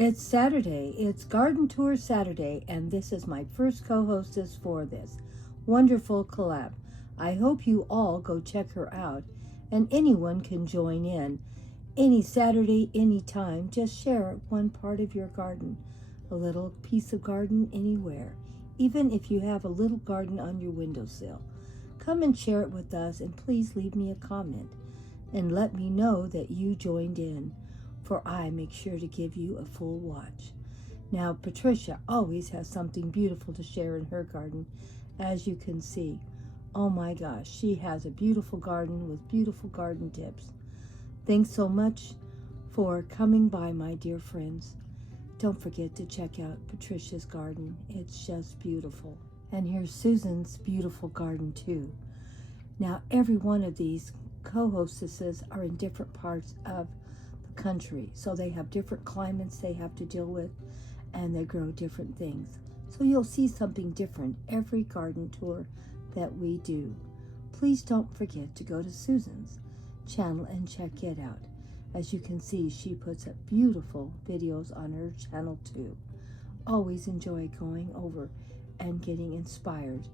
It's Saturday. It's Garden Tour Saturday, and this is my first co-hostess for this wonderful collab. I hope you all go check her out, and anyone can join in. Any Saturday, anytime, just share one part of your garden, a little piece of garden anywhere, even if you have a little garden on your windowsill. Come and share it with us, and please leave me a comment and let me know that you joined in, for I make sure to give you a full watch. Now, Patricia always has something beautiful to share in her garden, as you can see. Oh my gosh, she has a beautiful garden with beautiful garden tips. Thanks so much for coming by, my dear friends. Don't forget to check out Patricia's garden. It's just beautiful. And here's Susan's beautiful garden too. Now, every one of these co-hostesses are in different parts of the country, so they have different climates they have to deal with, and they grow different things. So you'll see something different every garden tour that we do. Please don't forget to go to Susan's channel and check it out. As you can see, she puts up beautiful videos on her channel too. Always enjoy going over and getting inspired.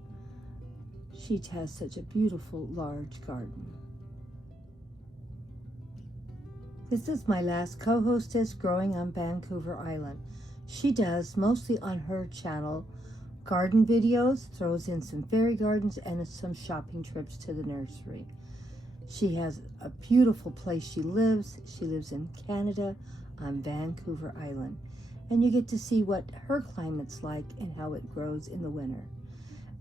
She has such a beautiful large garden. This is my last co-hostess growing on Vancouver Island. She does mostly on her channel garden videos, throws in some fairy gardens and some shopping trips to the nursery. She has a beautiful place she lives. She lives in Canada on Vancouver Island. And you get to see what her climate's like and how it grows in the winter.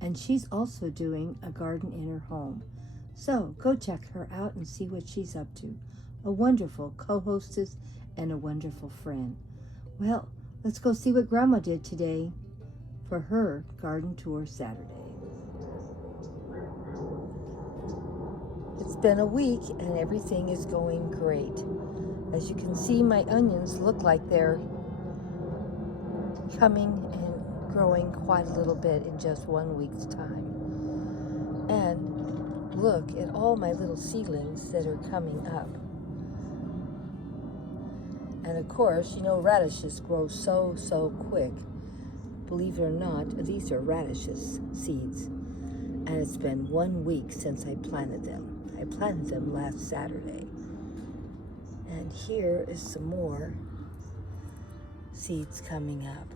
And she's also doing a garden in her home. So go check her out and see what she's up to. A wonderful co-hostess and a wonderful friend. Well, let's go see what Grandma did today for her Garden Tour Saturday. It's been a week and everything is going great. As you can see, my onions look like they're coming and growing quite a little bit in just 1 week's time. And look at all my little seedlings that are coming up. And of course, you know, radishes grow so quick. Believe it or not, these are radishes seeds. And it's been 1 week since I planted them. I planted them last Saturday. And here is some more seeds coming up.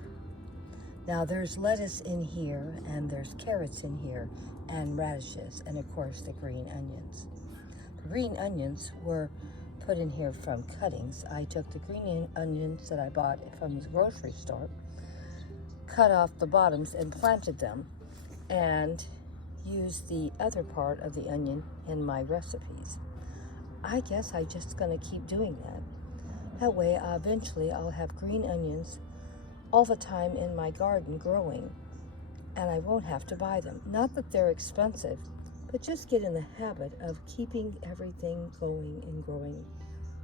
Now there's lettuce in here, and there's carrots in here, and radishes, and of course the green onions. The green onions were put in here from cuttings. I took the green onions that I bought from the grocery store, cut off the bottoms and planted them, and used the other part of the onion in my recipes. I guess I'm just gonna keep doing that. That way, eventually I'll have green onions all the time in my garden growing, and I won't have to buy them. Not that they're expensive, but just get in the habit of keeping everything going and growing.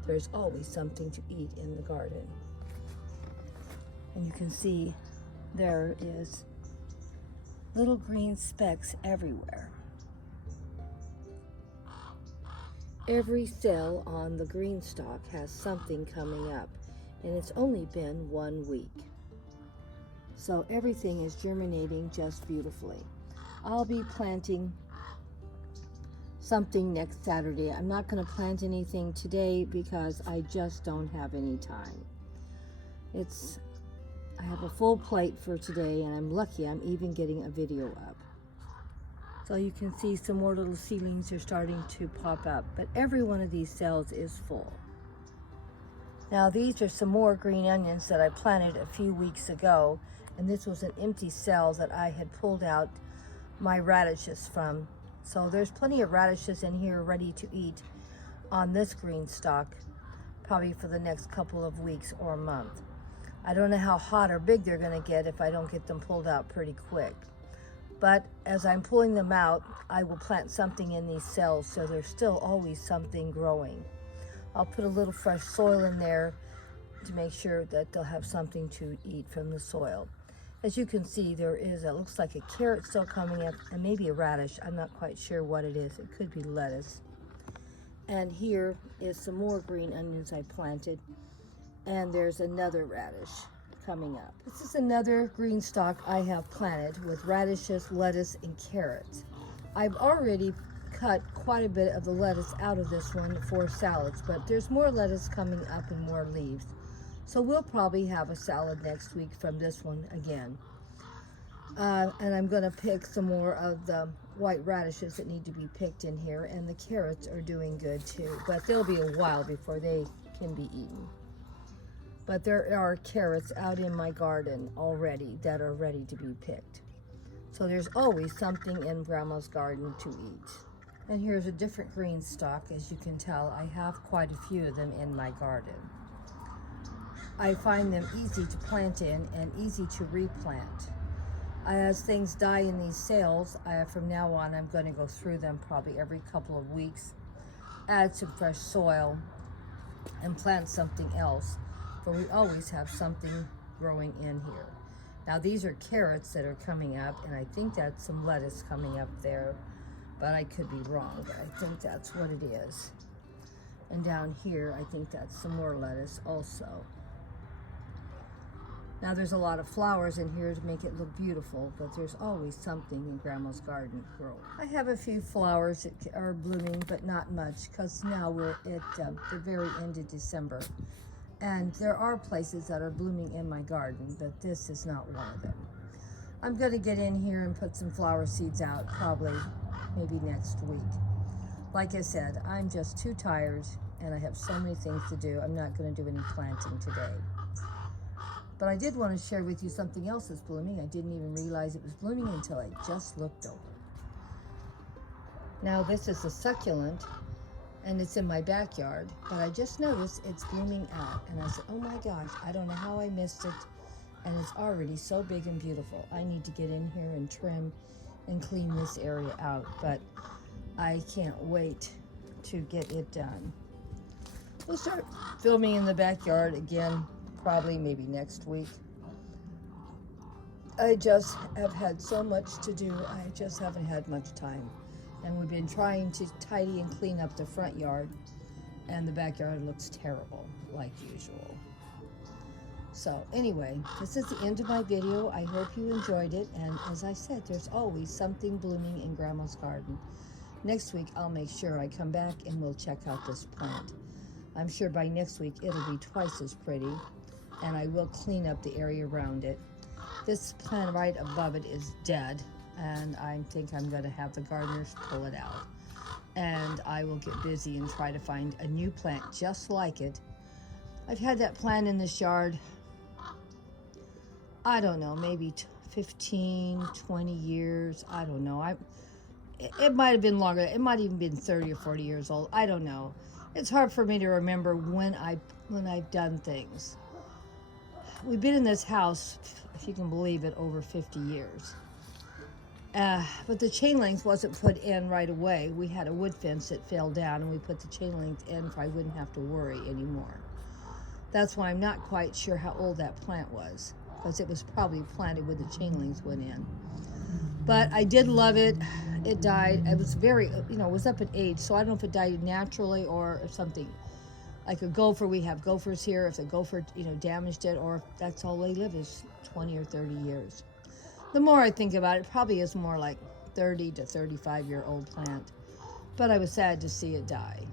There's always something to eat in the garden. And you can see there is little green specks everywhere. Every cell on the green stalk has something coming up, and it's only been 1 week. So everything is germinating just beautifully. I'll be planting something next Saturday. I'm not going to plant anything today because I just don't have any time. I have a full plate for today, and I'm lucky I'm even getting a video up. So you can see some more little seedlings are starting to pop up, but every one of these cells is full. Now these are some more green onions that I planted a few weeks ago, and this was an empty cell that I had pulled out my radishes from. So there's plenty of radishes in here ready to eat on this green stalk, probably for the next couple of weeks or a month. I don't know how hot or big they're gonna get if I don't get them pulled out pretty quick. But as I'm pulling them out, I will plant something in these cells, so there's still always something growing. I'll put a little fresh soil in there to make sure that they'll have something to eat from the soil. As you can see, there is, it looks like a carrot still coming up, and maybe a radish. I'm not quite sure what it is. It could be lettuce. And here is some more green onions I planted. And there's another radish coming up. This is another green stalk I have planted with radishes, lettuce, and carrots. I've already cut quite a bit of the lettuce out of this one for salads, but there's more lettuce coming up and more leaves. So we'll probably have a salad next week from this one again. And I'm going to pick some more of the white radishes that need to be picked in here, and the carrots are doing good too, but they'll be a while before they can be eaten. But there are carrots out in my garden already that are ready to be picked. So there's always something in Grandma's garden to eat. And here's a different green stalk. As you can tell, I have quite a few of them in my garden. I find them easy to plant in and easy to replant. As things die in these sales, from now on I'm going to go through them probably every couple of weeks, add some fresh soil, and plant something else, for we always have something growing in here. Now these are carrots that are coming up, and I think that's some lettuce coming up there, but I could be wrong, but I think that's what it is. And down here, I think that's some more lettuce also. Now there's a lot of flowers in here to make it look beautiful, but there's always something in Grandma's garden growing. I have a few flowers that are blooming, but not much, because now we're at the very end of December. And there are places that are blooming in my garden, but this is not one of them. I'm going to get in here and put some flower seeds out probably maybe next week. Like I said, I'm just too tired and I have so many things to do. I'm not going to do any planting today. But I did want to share with you something else that's blooming. I didn't even realize it was blooming until I just looked over. Now this is a succulent, and it's in my backyard, but I just noticed it's blooming out, and I said, oh my gosh, I don't know how I missed it, and it's already so big and beautiful. I need to get in here and trim and clean this area out, but I can't wait to get it done. We'll start filming in the backyard again, probably maybe next week. I just have had so much to do. I just haven't had much time. And we've been trying to tidy and clean up the front yard, and the backyard looks terrible, like usual. So anyway, this is the end of my video. I hope you enjoyed it, and as I said, there's always something blooming in Grandma's garden. Next week, I'll make sure I come back and we'll check out this plant. I'm sure by next week, it'll be twice as pretty, and I will clean up the area around it. This plant right above it is dead, and I think I'm going to have the gardeners pull it out. And I will get busy and try to find a new plant just like it. I've had that plant in this yard, I don't know, maybe 15, 20 years. I don't know. It might have been longer. It might even been 30 or 40 years old. I don't know. It's hard for me to remember when I've done things. We've been in this house, if you can believe it, over 50 years. But the chain link wasn't put in right away. We had a wood fence that fell down, and we put the chain link in so I wouldn't have to worry anymore. That's why I'm not quite sure how old that plant was, because it was probably planted when the chain links went in. But I did love it. It died. It was very, it was up in age, so I don't know if it died naturally or if something. Like a gopher, we have gophers here. If the gopher, damaged it, or if that's all they live is 20 or 30 years. The more I think about it, probably is more like 30 to 35-year-old plant. But I was sad to see it die.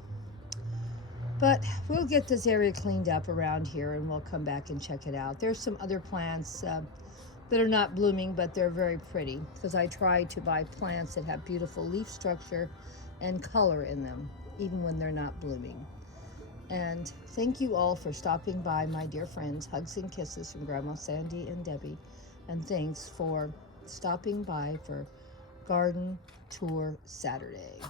But we'll get this area cleaned up around here, and we'll come back and check it out. There's some other plants that are not blooming, but they're very pretty, because I try to buy plants that have beautiful leaf structure and color in them, even when they're not blooming. And thank you all for stopping by, my dear friends. Hugs and kisses from Grandma Sandy and Debbie. And thanks for stopping by for Garden Tour Saturday.